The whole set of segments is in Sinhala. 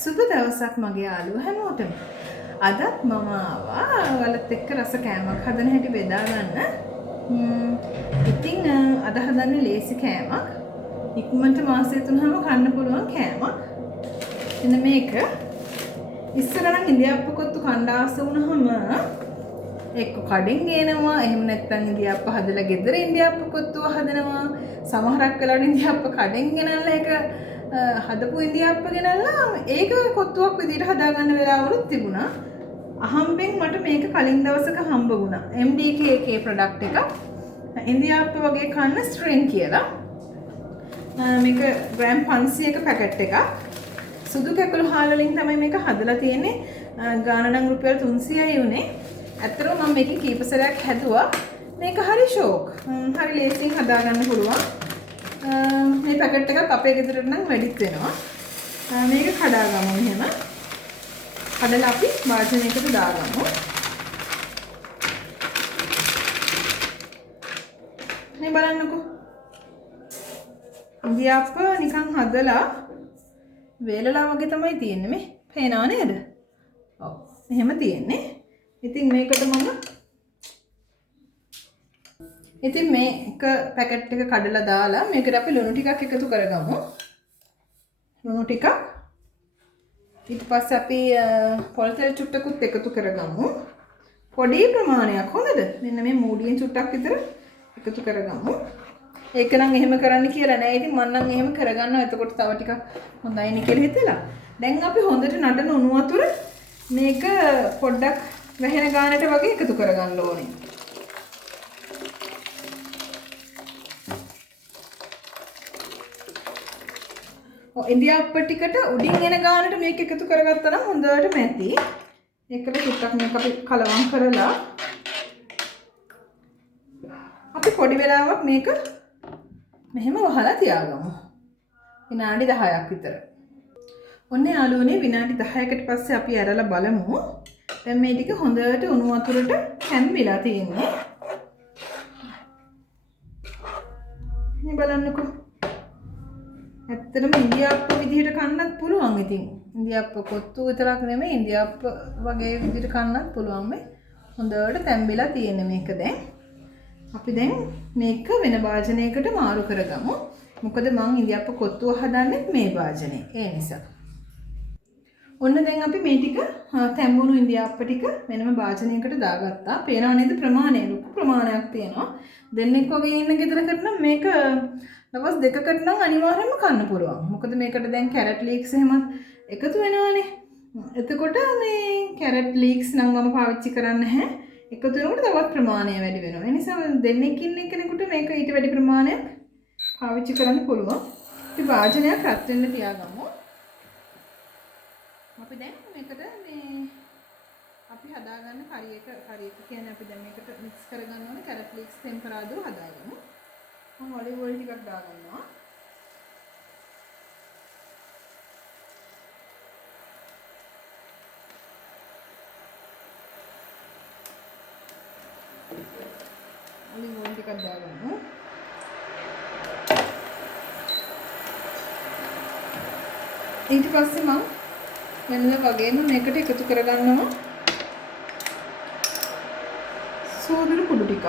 සුබ දවසක් මගේ යාළුවෝ හැමෝටම. අදත් මම ආවා ඔයාලත් එක්ක රස කෑමක් හදන හැටි බෙදා ගන්න. ඉතින් අද හදන්නේ ලේසි කෑමක්. ඉක්මනට මාසෙ තුනම කන්න පුළුවන් කෑමක්. එන්න මේක ඉස්සර නම් ඉන්දියාප්ප කොත්තු කන්න ආස වුණාම එක්ක කඩෙන් ගේනවා එහෙම නැත්නම් ඉන්දියාප්ප හදලා ගෙදර ඉන්දියාප්ප කොත්තුව හදනවා. සමහරක් වෙලාවට ඉන්දියාප්ප කඩෙන් ගෙනල්ලා ඒක හදපු ඉන්දියාප්ප ගෙනල්ලා ඒක කොත්තුවක් විදිහට හදාගන්න වෙලාවලුත් තිබුණා. අහම්බෙන් මට මේක කලින් දවසක හම්බ වුණා. MDKK ප්‍රොඩක්ට් එකක්. ඉන්දියාප්ප වගේ කන්න ස්ට්‍රේන් කියලා. මේක ග්‍රෑම් 500ක පැකට් එකක්. සුදු කැකුළු හාල් වලින් තමයි මේක හදලා තියෙන්නේ. ගාන නම් රුපියල් 300යි උනේ. ඇත්තටම මම මේකේ කීප සැරයක් හැදුවා. මේක හරි ෂෝක්. හරි ලේසියෙන් හදාගන්න පුළුවන්. මේ පැකට් එකක් අපේ ගෙදරට නම් වැඩිත් වෙනවා. මේක කඩා ගමු එහෙම. කඩලා අපි වාජනයකට දාගමු. මේ බලන්නකෝ. ඉන්දියාප්ප නිකන් හදලා වේලලා වගේ තමයි තියෙන්නේ මේ. පේනව නේද? ඔව්. එහෙම තියෙන්නේ. ඉතින් මේකට ඉතින් මේක පැකට් එක කඩලා දාලා මේකට අපි ලුණු ටිකක් එකතු කරගමු. ලුණු ටිකක්. ඊට පස්සේ අපි පොල් තෙල් චුට්ටකුත් එකතු කරගමු. පොඩි ප්‍රමාණයක් හොඳද? මෙන්න මේ මූඩියෙන් චුට්ටක් විතර එකතු කරගමු. ඒක නම් එහෙම කරන්න කියලා නෑ. ඉතින් මම නම් එහෙම කරගන්නවා. එතකොට තව ටිකක් හොඳයි නේ කියලා හිතලා. දැන් අපි හොඳට නටන උණු වතුර මේක පොඩ්ඩක් වැහෙන ගානට වගේ එකතු කරගන්න ඕනේ. ඉන්දියාප්ප ටිකට උඩින් එන ගානට මේක එකතු කරගත්තා නම් හොඳට මැති. ඒකට චුට්ටක් මේක අපි කලවම් කරලා අපි පොඩි වෙලාවක් මේක මෙහෙම වහලා තියාගමු. විනාඩි 10ක් විතර. ඔන්න යාළුවනේ විනාඩි 10කට පස්සේ අපි ඇරලා බලමු. දැන් මේ ටික හොඳට උණු වතුරට හැම්බිලා තියෙන්නේ. මේ බලන්නකෝ. ඇත්තටම ඉන්දියාප්ප විදිහට කන්නත් පුළුවන් ඉතින්. ඉන්දියාප්ප කොත්තු විතරක් නෙමෙයි ඉන්දියාප්ප වගේ විදිහට කන්නත් පුළුවන් මේ. හොඳට තැම්බිලා තියෙන මේක දැන්. අපි දැන් මේක වෙන වාජනයකට මාරු කරගමු. මොකද මම ඉන්දියාප්ප කොත්තුව හදන්නේ මේ වාජනේ. ඒ නිසා. ඔන්න දැන් අපි මේ ටික තැම්බුණු ඉන්දියාප්ප ටික වෙනම වාජනයකට දාගත්තා. පේනව නේද ප්‍රමාණය? ලොකු ප්‍රමාණයක් තියෙනවා. දෙන්නෙක් වගේ ඉන්න ගෙදරකට නම් මේක දවස් දෙකකට නම් අනිවාර්යයෙන්ම කන්න පුළුවන්. මොකද මේකට දැන් කැරට් ලීක්ස් එහෙමත් එකතු වෙනවානේ. එතකොට මේ කැරට් ලීක්ස් නම් මම පාවිච්චි කරන්නේ නැහැ. එකතු වෙනකොට තවත් ප්‍රමාණය වැඩි වෙනවා. ඒ නිසා දෙන්නෙක් ඉන්න කෙනෙකුට මේක ඊට වැඩි ප්‍රමාණයක් පාවිච්චි කරන්න පුළුවන්. ඉතින් වාජනයක් රත් වෙන්න තියාගමු. අපි දැන් මේකට මේ අපි හදාගන්න හරියට කියන්නේ අපි දැන් මේකට මික්ස් කරගන්න ඕනේ කැරට් ලීක්ස් ටෙම්පරාදුර හදාගමු. මම ඔලිව් ඔයිල් ටිකක් දාගන්නවා. ඔලිව් ඔයිල් ටිකක් දාගමු. ඊට පස්සේ මම මෙන්න වගේම මේකට එකතු කරගන්නවා සෝදුළු කුඩු ටිකක්.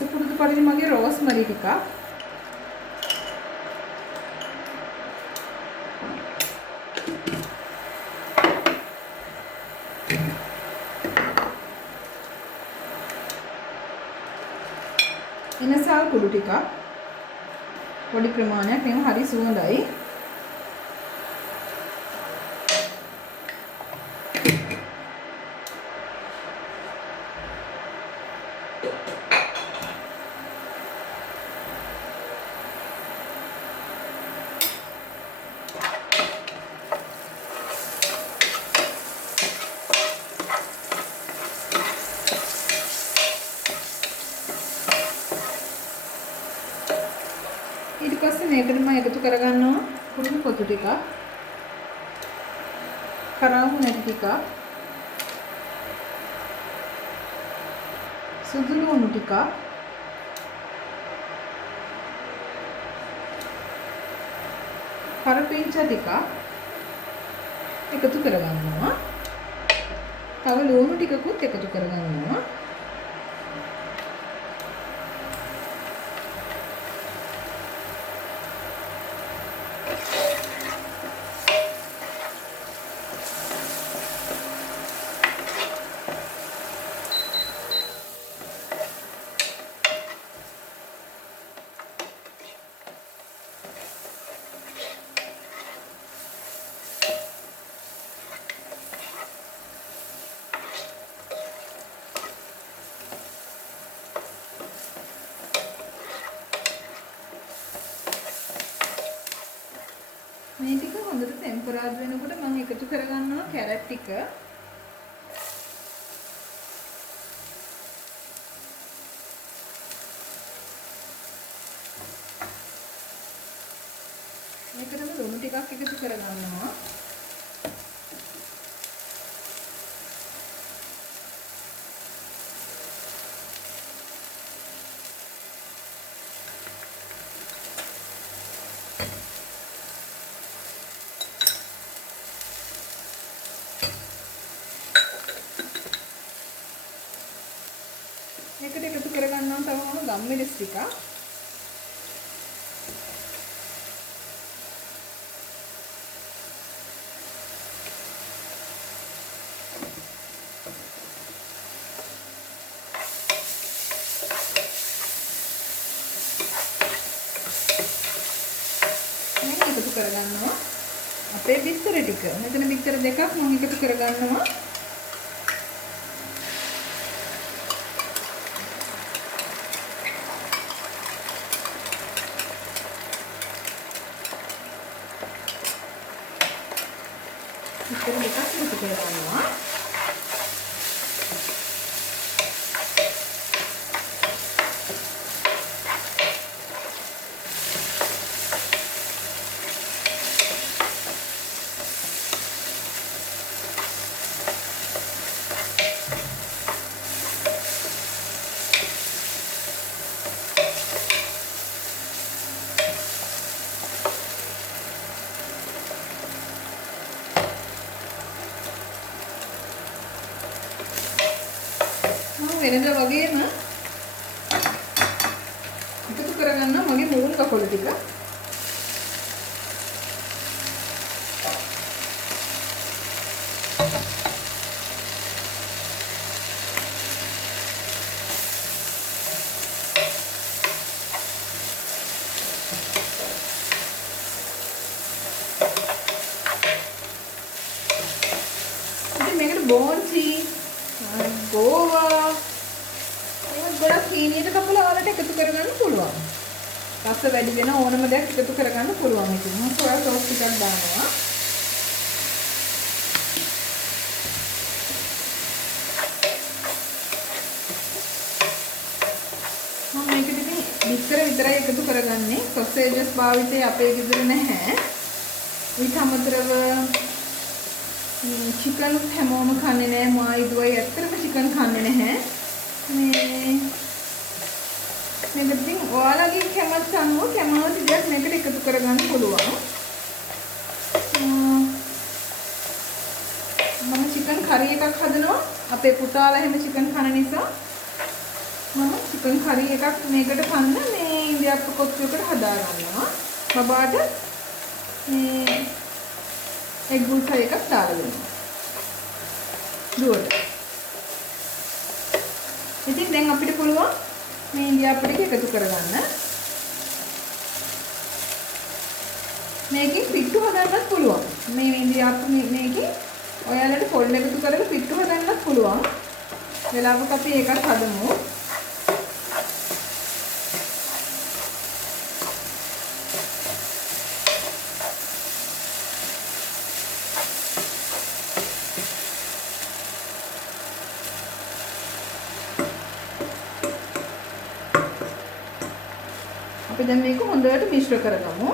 සුපුරුදු පරිදි මගේ රෝස්මරි ටිකක්. එනසල් කුඩු ටිකක්. පොඩි ප්‍රමාණයක් මේක හරි සුවඳයි. ඊට පස්සේ මේකට මම එකතු කරගන්නවා කුඩු පොතු ටිකක්. කරාමු නැති ටිකක්, සුදු ලුණු ටිකක්, කරපිංචා ටිකක් එකතු කරගන්නවා. තව ලුණු ටිකකුත් එකතු කරගන්නවා. මේ ටික හොඳට ටෙම්පරාද් වෙනකොට මම එකතු කරගන්නවා කැරට් ටික. මේකටම ලුණු ටිකක් එකතු කරගන්නවා. මේකට එකතු කරගන්නවා තව මොන ගම්මිරිස් ටිකක්. මේ එකතු කරගන්නවා අපේ බිත්තර ටික. මෙතන බිත්තර දෙකක් මම එකතු කරගන්නවා. බිත්තර දෙකක් එකතු කරගන්නවා. වෙනදා වගේම එකතු කරගන්න මගේ මුරුන් කකොළ ටික. ඉතින් මේකට බෝන්සි ගෝවා ගොඩක් හීනියට කපලා වලට එකතු කරගන්න පුළුවන්. රස වැඩි වෙන ඕනම දෙයක් එකතු කරගන්න පුළුවන්. ඉතින් මම සොයා සෝස් ටිකක් දානවා. මම මේකට ඉතින් බිත්තර විතරයි එකතු කරගන්නේ. සොසේජස් භාවිතය අපේ ගෙදර නැහැ. ඊට අමතරව චිකන් හැමෝම කන්නේ නැහැ. මා ඉදුවයි ඇත්තටම චිකන් කන්නේ නැහැ. මේකට ඉතින් ඔයාලගේ කැමැත්ත අනුව කැමති දෙයක් මේකට එකතු කරගන්න පුළුවන්. මම චිකන් කරි එකක් හදනවා. අපේ පුතාලා හැම චිකන් කන නිසා මම චිකන් කරි එකක් මේකට කන්න මේ ඉන්දියාප්ප කොත්තුවකට හදා ගන්නවා. බබාට මේ එග් බුල්සයි එකක් දාලා දෙනවා. දුවට. ඉතින් දැන් අපිට පුළුවන් මේ ඉන්දියාප්ප ටික එකතු කරගන්න. මේකෙන් පිට්ටු හදන්නත් පුළුවන්. මේ ඉන්දියාප්ප මේකේ ඔයාලට පොල් එකතු කරලා පිට්ටු හදන්නත් පුළුවන්. වෙලාවක අපි ඒකත් හදමු. අපි දැන් මේක හොඳට මිශ්‍ර කරගමු.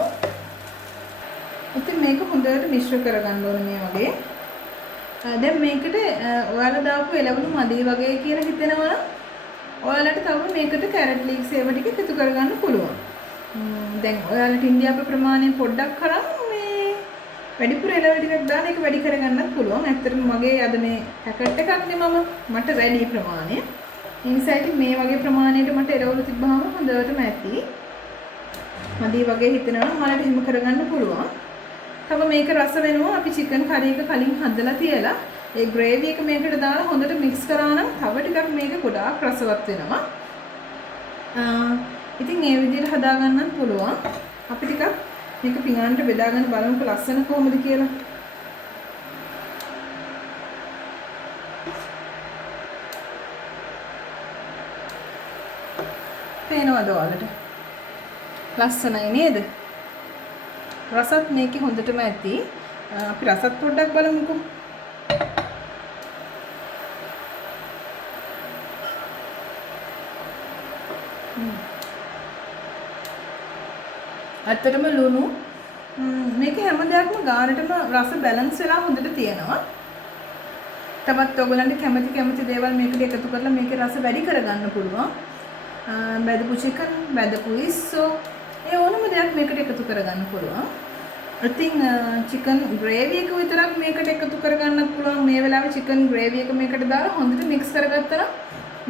ඉතින් මේක හොඳට මිශ්‍ර කරගන්න ඕනේ මේ වගේ. දැන් මේකට ඔයාලා දාපු එළවලු මදි වගේ කියලා හිතෙනවා නම් ඔයාලට තව මේකට කැරට් ලීක්ස් ඒව ටික එකතු කරගන්න පුළුවන්. දැන් ඔයාලට ඉන්දියාප ප්‍රමාණය පොඩ්ඩක් කරන් මේ වැඩිපුර එළවලු ටිකක් දාලා ඒක වැඩි කරගන්නත් පුළුවන්. ඇත්තටම මගේ අද මේ පැකට් එකක් නේ මට වැඩි ප්‍රමාණය. ඒ නිසා ඉතින් මේ වගේ ප්‍රමාණයට මට එළවලු තිබ්බහම හොඳටම ඇති. මදි වගේ හිතෙනවා නම් ඔයාලට එහෙම කරගන්න පුළුවන්. තව මේක රස වෙනවා අපි චිකන් කරි එක කලින් හදලා තියලා ඒ ග්‍රේවි එක මේකට දාලා හොඳට මික්ස් කරා නම් තව ටිකක් මේක ගොඩාක් රසවත් වෙනවා. ඉතින් මේ විදිහට හදා ගන්නත් පුළුවන්. අපි ටිකක් මේක පිඟානට බෙදාගෙන බලමුකෝ ලස්සන කොහොමද කියලා. පේනවද ඔයාලට? ලස්සනයි නේද? රසත් මේකේ හොඳටම ඇති. අපි රසත් පොඩ්ඩක් බලමුකෝ. ඇත්තටම ලුණු මේක හැම දෙයක්ම ගානටම රස බැලන්ස් වෙලා හොඳට තියෙනවා. තවත් ඔයගලන්ට කැමති දේවල් මේකට එකතු කරලා මේකේ රස වැඩි කරගන්න පුළුවන්. බැදපු චිකන්, බැදපු ඉස්සෝ ඒ ඕනම දෙයක් මේකට එකතු කරගන්න පුළුවන්. ඉතින් චිකන් ග්‍රේවි එක විතරක් මේකට එකතු කරගන්නත් පුළුවන්. මේ වෙලාවේ චිකන් ග්‍රේවි එක මේකට දාලා හොඳට මික්ස් කරගත්තා නම්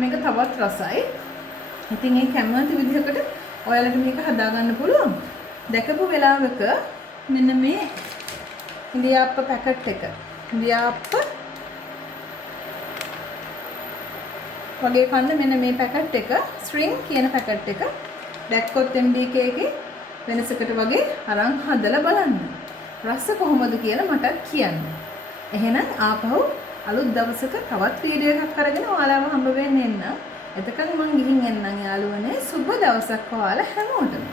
මේක තවත් රසයි. ඉතින් මේ කැමති විදිහකට ඔයාලට මේක හදා ගන්න පුළුවන්. දැකපු වෙලාවක මෙන්න මේ ඉන්දියාප්ප පැකට් එක. ඉන්දියාප්ප වගේ කන්න මෙන්න මේ පැකට් එක ස්ට්‍රින්ග් කියන පැකට් එක දැක්කොත් MDK එකේ වෙනසකට වගේ අරන් හදලා බලන්න. රස කොහොමද කියලා මටත් කියන්න. එහෙනම් ආපහු අලුත් දවසක තවත් වීඩියෝ එකක් අරගෙන ඔයාලව හම්බ වෙන්න එන්න. එතකන් මං ගිහින් එන්නම් යාළුවනේ. සුබ දවසක් ඔයාලා හැමෝටම.